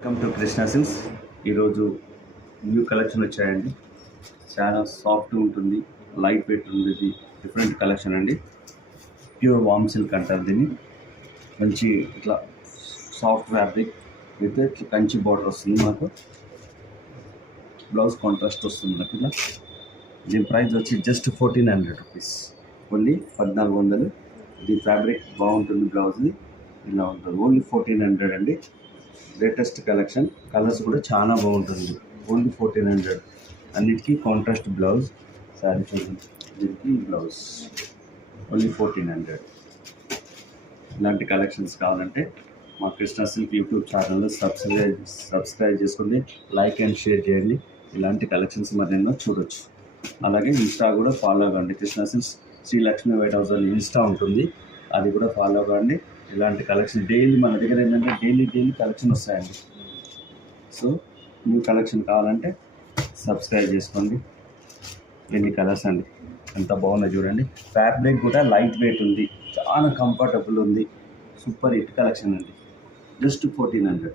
Welcome to Krishna silks. ఈరోజు new collection వచ్చాయండి. చాలా సాఫ్ట్ ఉంటుంది, లైట్ వెయిట్ ఉంది. ఇది డిఫరెంట్ కలెక్షన్ అండి. ప్యూర్ వామ్ సిల్క్ అంటారు దీన్ని. మంచి ఇట్లా soft fabric with Kanchi border వస్తుంది. మాకు బ్లౌజ్ కాంట్రాస్ట్ వస్తుంది. నాకు ఇలా దీని ప్రైస్ వచ్చి జస్ట్ 1400 రూపీస్, ఓన్లీ 1400. ఇది ఫ్యాబ్రిక్ బాగుంటుంది, బ్లౌజ్ది ఇలా ఉంటుంది. ఓన్లీ 1400 అండి. లేటెస్ట్ కలెక్షన్, కలర్స్ కూడా చాలా బాగుంటుంది. ఓన్లీ 1400. అన్నిటికీ కాంట్రాస్ట్ బ్లౌజ్. శారీ చూడండి, దీనికి బ్లౌజ్ ఓన్లీ 1400. ఇలాంటి కలెక్షన్స్ కావాలంటే మా కృష్ణ సిల్క్ యూట్యూబ్ ఛానల్లో సబ్స్క్రైబ్ చేసుకోండి, లైక్ అండ్ షేర్ చేయండి. ఇలాంటి కలెక్షన్స్ మరెన్నో చూడొచ్చు. అలాగే ఇన్స్టా కూడా ఫాలో అవ్వండి. Krishna silks Srilakshmi white house అని ఇన్స్టా ఉంటుంది, అది కూడా ఫాలో అవ్వండి. ఇలాంటి కలెక్షన్ డైలీ మన దగ్గర ఏంటంటే డైలీ కలెక్షన్ వస్తాయండి. సో న్యూ కలెక్షన్ కావాలంటే సబ్స్క్రైబ్ చేసుకోండి. ఎన్ని కలర్స్ అండి, ఎంత బాగున్నాయి చూడండి. ఫ్యాబ్రిక్ కూడా లైట్ వెయిట్ ఉంది, చాలా కంఫర్టబుల్ ఉంది. సూపర్ హిట్ కలెక్షన్ అండి. జస్ట్ 1400.